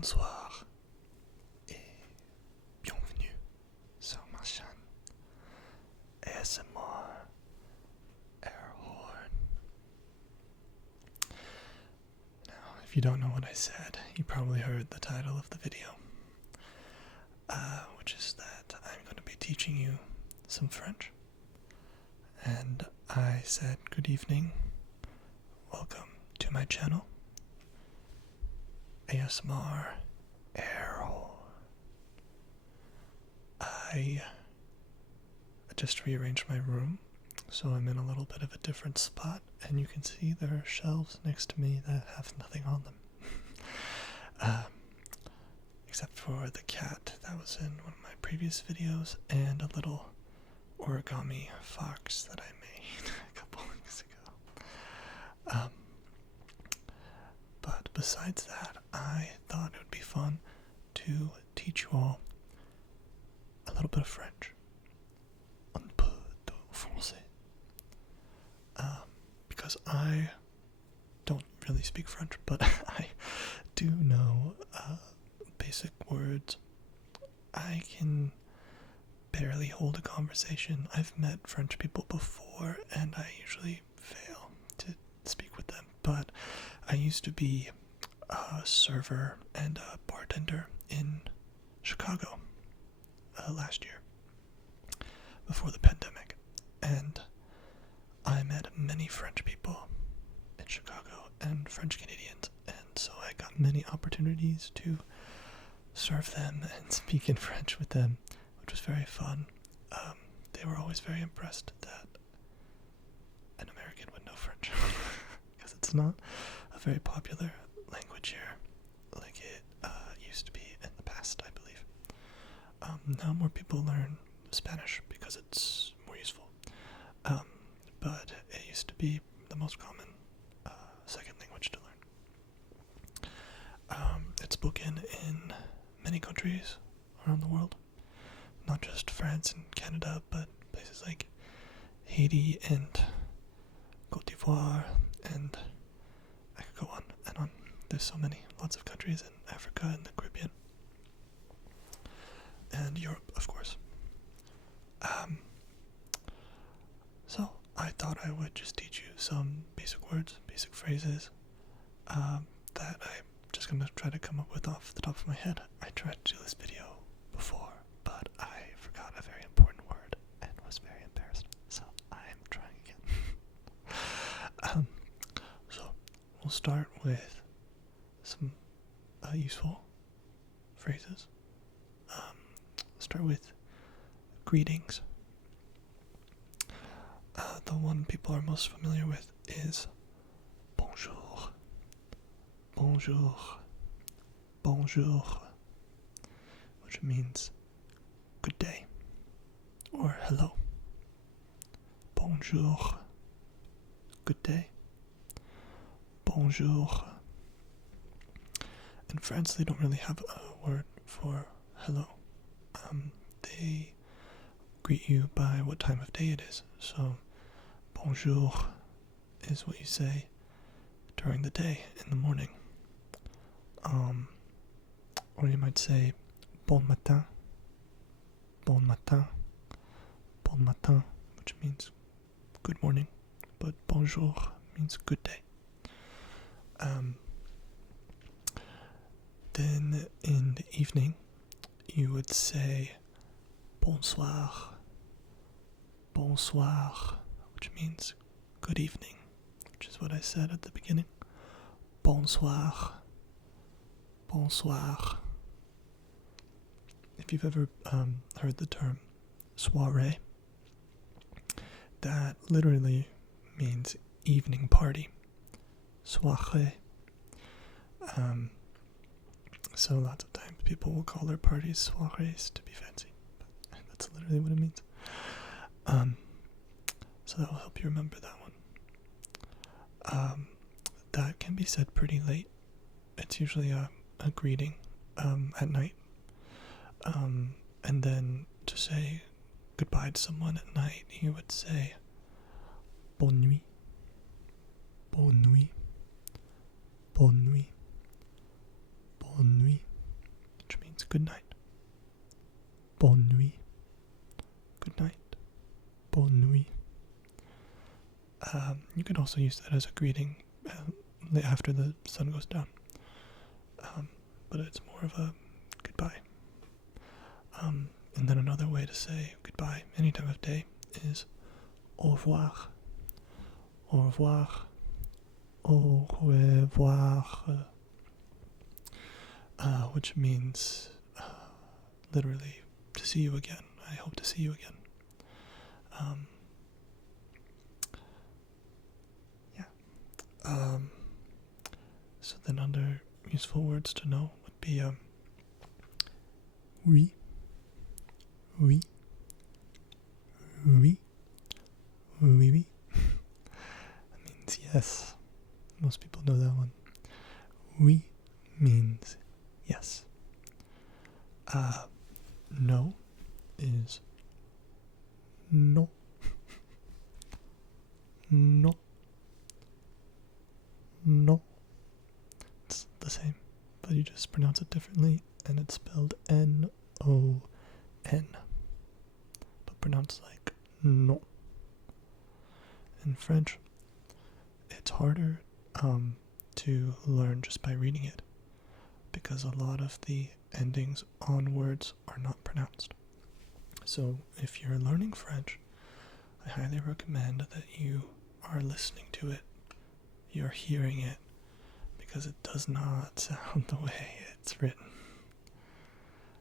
bonsoir et bienvenue sur ma chaîne ASMR Air Horn. Now, if you don't know what I said, you probably heard the title of the video, which is that I'm going to be teaching you some French. And I said good evening, welcome to my channel, ASMR Air Horn. I just rearranged my room, so I'm in a little bit of a different spot, and you can see there are shelves next to me that have nothing on them. Except for the cat that was in one of my previous videos, and a little origami fox that I made a couple weeks ago. But besides that, I thought it would be fun to teach you all a little bit of French. Un peu de Français. Because I don't really speak French, but I do know basic words. I can barely hold a conversation. I've met French people before, and I usually fail to speak with them, but I used to be a server and a bartender in Chicago last year, before the pandemic, and I met many French people in Chicago and French Canadians, and so I got many opportunities to serve them and speak in French with them, which was very fun. They were always very impressed that an American would know French, because it's not a very popular language here like it used to be in the past, I believe. Now more people learn Spanish because it's more useful, but it used to be the most common second language to learn. It's spoken in many countries around the world, not just France and Canada, but places like Haiti and Côte d'Ivoire, and I could go on and on. There's so many, lots of countries in Africa and the Caribbean, and Europe, of course. So I thought I would just teach you some basic words, basic phrases, that I'm just going to try to come up with off the top of my head. I tried to do this video before, but I forgot a very important word and was very embarrassed, so I'm trying again. So we'll start with some useful phrases. Start with greetings. The one people are most familiar with is bonjour, bonjour, bonjour, which means good day or hello. Bonjour, good day. Bonjour. In France, they don't really have a word for hello. They greet you by what time of day it is. So, bonjour is what you say during the day, in the morning. Or you might say bon matin, bon matin, bon matin, which means good morning, but bonjour means good day. Then in the evening, you would say bonsoir, bonsoir, which means good evening, which is what I said at the beginning. Bonsoir, bonsoir. If you've ever heard the term soirée, that literally means evening party. Soirée. So lots of times people will call their parties soirées to be fancy, but that's literally what it means. So that will help you remember that one. That can be said pretty late. It's usually a greeting at night. And then to say goodbye to someone at night, you would say bonne nuit, bonne nuit, bonne nuit, bonne nuit. good night. Bonne nuit. Good night. Bonne nuit. You could also use that as a greeting after the sun goes down. But it's more of a goodbye. And then another way to say goodbye any time of day is au revoir. Au revoir. Au revoir. Which means literally to see you again. I hope to see you again. So then other useful words to know would be oui, oui, oui, oui, oui. That means yes. Most people know that one. Oui means yes. No is no. No. No. It's the same, but you just pronounce it differently, and it's spelled N-O-N, but pronounced like no. In French, it's harder to learn just by reading it, because a lot of the endings on words are not pronounced. So if you're learning French, I highly recommend that you are listening to it, you're hearing it, because it does not sound the way it's written.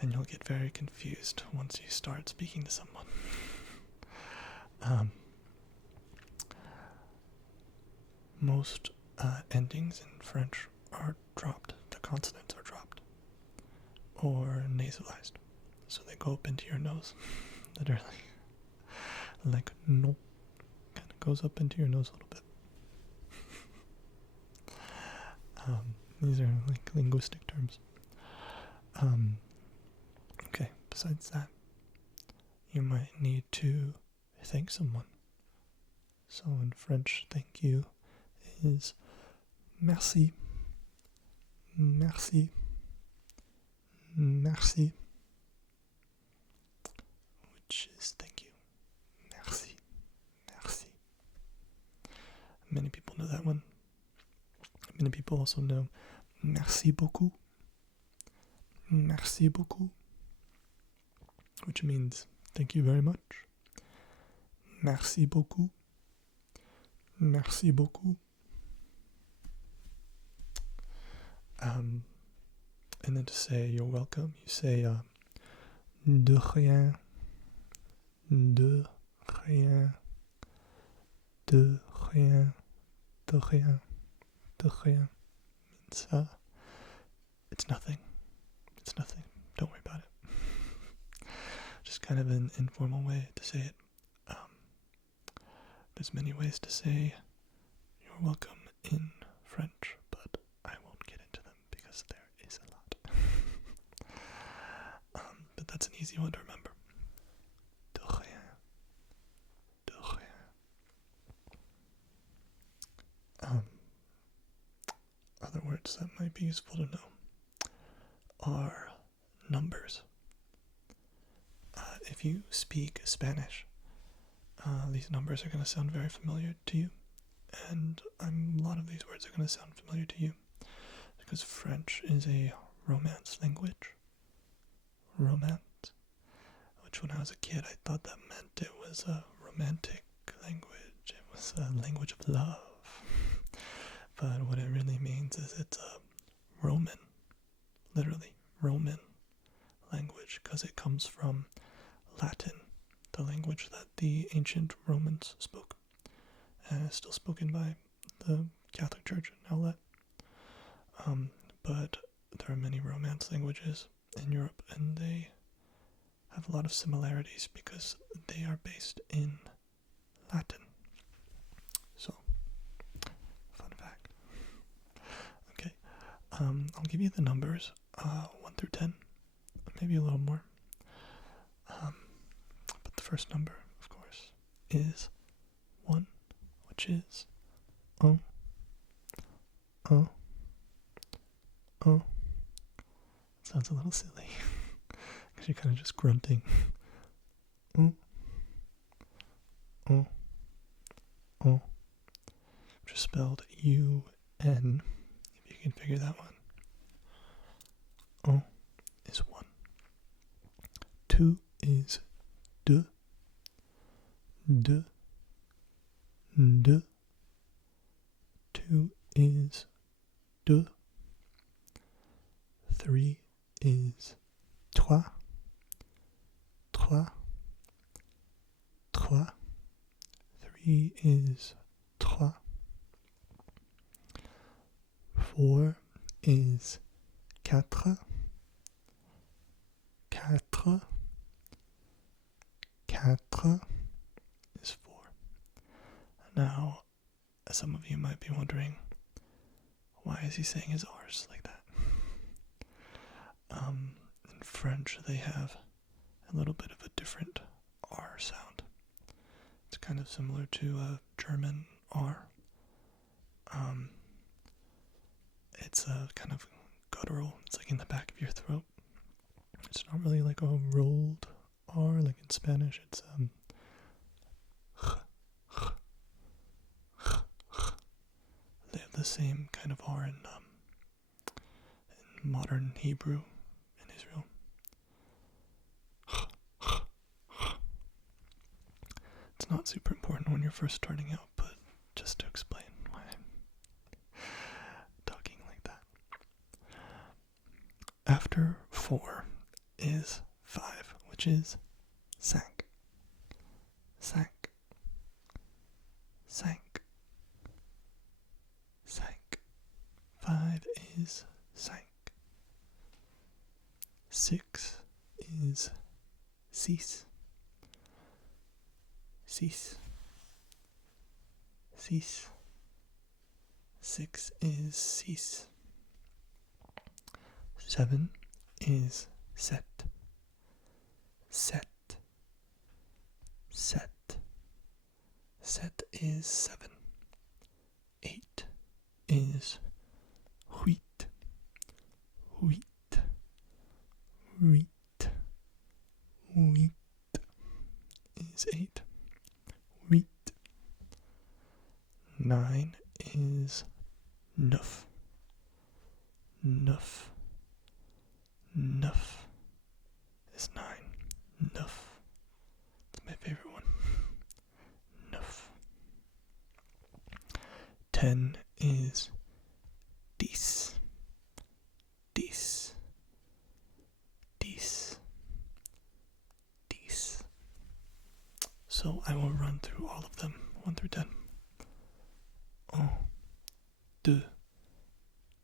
And you'll get very confused once you start speaking to someone. Most endings in French are dropped. The consonants are dropped. Or nasalized. So they go up into your nose. Literally. Like no. Kind of goes up into your nose a little bit. These are like linguistic terms. Okay, besides that, you might need to thank someone. So in French, thank you is merci, merci, merci, which is thank you, merci, merci. Many people know that one. Many people also know merci beaucoup, which means thank you very much. Merci beaucoup, merci beaucoup. And then to say you're welcome, you say de rien, de rien, de rien, de rien, de rien. Means it's nothing. It's nothing. Don't worry about it. Just kind of an informal way to say it. There's many ways to say you're welcome in French, but I won't get into them because there is a lot. But that's an easy one to remember. De rien. De rien. Other words that might be useful to know are numbers. If you speak Spanish, these numbers are going to sound very familiar to you, and a lot of these words are going to sound familiar to you, because French is a Romance language. Romance, which when I was a kid I thought that meant it was a romantic language, it was a language of love. But what it really means is it's a Roman, literally Roman language, because it comes from Latin, the language that the ancient Romans spoke, and is still spoken by the Catholic Church and all that. But there are many Romance languages in Europe, and they have a lot of similarities because they are based in Latin. So, fun fact. Okay, I'll give you the numbers, 1 through 10, maybe a little more. But the first number, of course, is 1, which is un. It's sounds a little silly because you're kind of just grunting. Oh, oh, oh. Just spelled U-N, if you can figure that one. Oh is one. Two is deux. Deux. Deux. Two is deux. Three is trois. Trois. Trois. Three is trois. Four is quatre. Quatre. Quatre is four. Now, some of you might be wondering, why is he saying his R's like that? In French, they have a little bit of a different R sound. It's kind of similar to a German R. It's a kind of guttural. It's like in the back of your throat. It's not really like a rolled R like in Spanish. It's they have the same kind of R in modern Hebrew in Israel. It's not super important when you're first starting out, but just to explain why I'm talking like that. After 4 is 5, which is cinq. Cinq. Cinq. Cinq. 5 is cinq. 6 is six. Six. Six. 6 is six. 7 is sept. Sept. Sept. Sept is 7. 8 is huit. Huit. Huit. Huit is 8. Huit. 9 is neuf. Neuf. Neuf is 9. Neuf. It's my favorite one. Neuf. 10 is dix. Dix. Dix. Dix. So I will run through all of them, 1 through 10. 1, 2,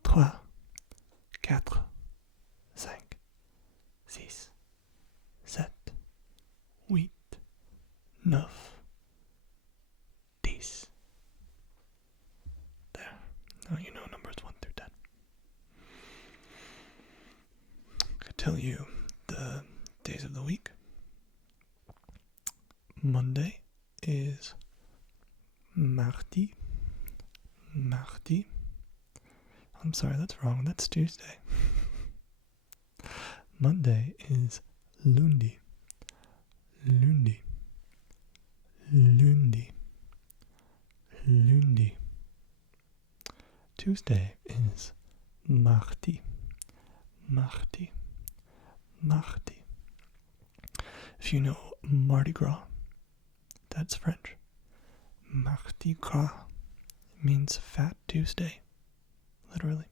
3, 4, 5, 6, 7, 8, 9, 10. There. Now you know numbers 1 through 10. I could tell you the days of the week. Monday is mardi. Mardi. I'm sorry, that's wrong. That's Tuesday. Monday is lundi. Lundi. Lundi. Lundi. Tuesday is mardi. Mardi. Mardi. If you know Mardi Gras, that's French. Mardi Gras means Fat Tuesday. Literally.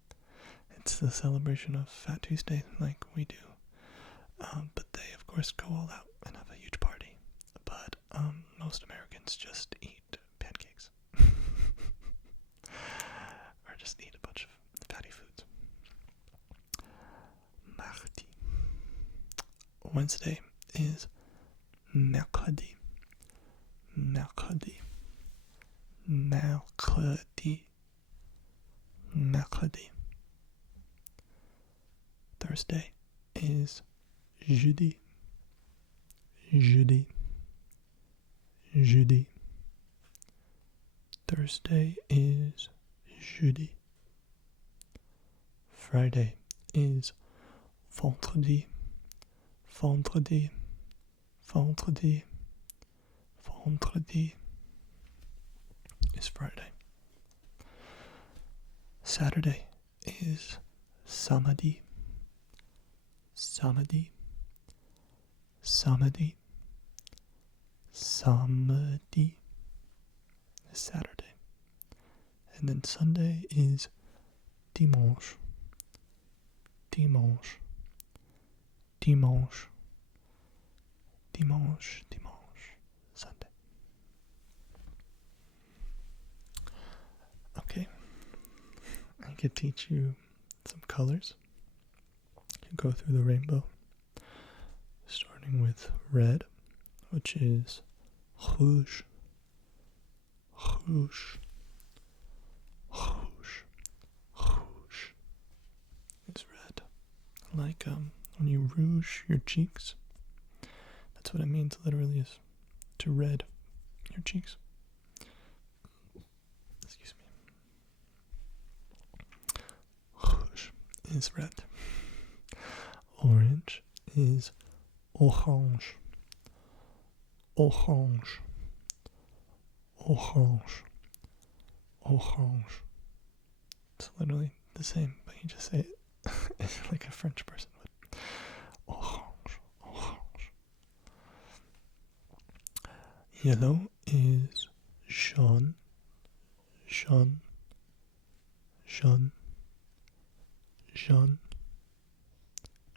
It's the celebration of Fat Tuesday like we do. But they, of course, go all out and have a huge party. But most Americans just eat pancakes. Or just eat a bunch of fatty foods. Mardi. Wednesday is mercredi. Mercredi. Mercredi. Mercredi. Thursday is jeudi. Jeudi. Jeudi. Thursday is jeudi. Friday is vendredi, vendredi, vendredi, vendredi is Friday. Saturday is samedi, samedi, samedi, samedi is Saturday. And then Sunday is dimanche, dimanche, dimanche, dimanche, dimanche, Sunday. Okay, I could teach you some colors. You go through the rainbow, starting with red, which is rouge, rouge, rouge, rouge. It's red. Like when you rouge your cheeks. That's what it means literally, is to red your cheeks. Excuse me. Rouge is red. Orange is orange. Orange. Orange. Orange. It's literally the same, but you just say it like a French person would. Orange. Orange. Yellow is jaune. Jaune. Jaune. Jaune.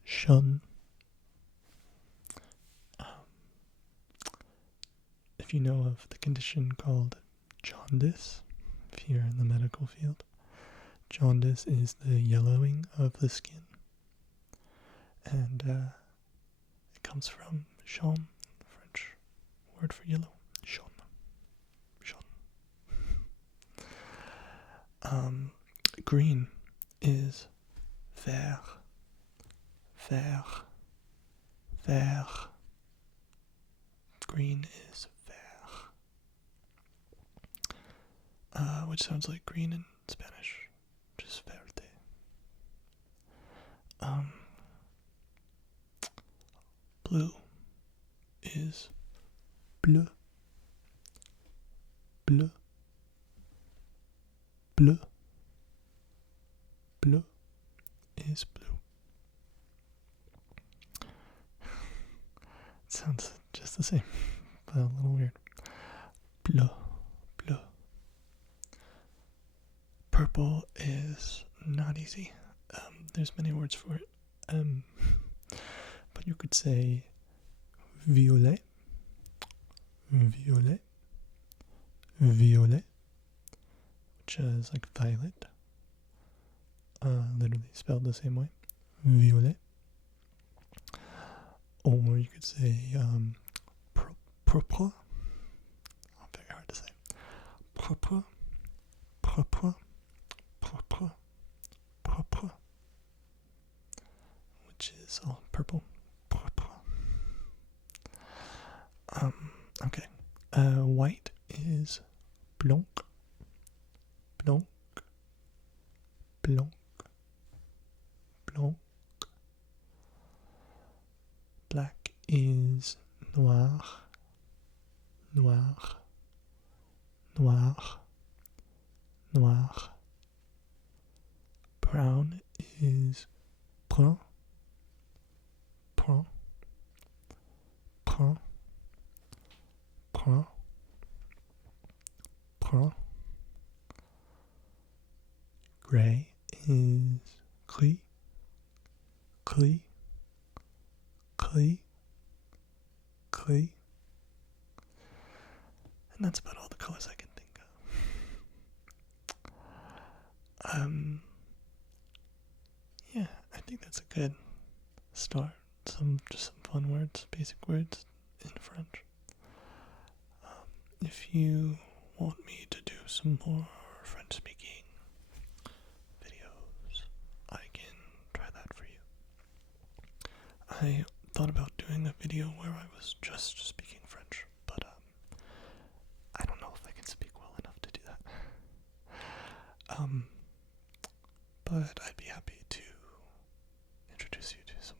Jaune. If you know of the condition called jaundice, if you're in the medical field, jaundice is the yellowing of the skin. And it comes from jaune, the French word for yellow. Jaune. Jaune. Green is vert. Vert. Vert. Green is vert. Which sounds like green in Spanish. Just verde. Blue is bleu. Bleu. Bleu. Bleu is blue. It sounds just the same, but a little weird. Bleu. Bleu. Purple is not easy. There's many words for it. But you could say violet, violet, violet, which is like violet, literally spelled the same way, violet. Or you could say propre, very hard to say, propre, propre, propre, propre, which is all purple. Propre. Okay. White is blanc, blanc, blanc, blanc. Black is noir, noir, noir, noir. Brown is brun, brun, brun, brun, brun. Gray is gris, gris, gris, gris. And that's about all the colors I can think of. Yeah, I think that's a good start. Just some fun words, basic words in French. If you want me to do some more French speaking videos, I can try that for you. I thought about doing a video where I was just speaking French, but I don't know if I can speak well enough to do that. But I'd be happy to introduce you to some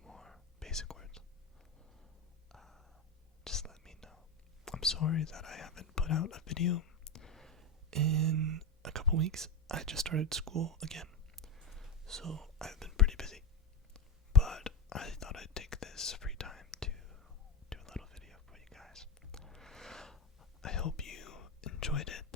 I'm sorry that I haven't put out a video in a couple weeks. I just started school again, so I've been pretty busy. But I thought I'd take this free time to do a little video for you guys. I hope you enjoyed it.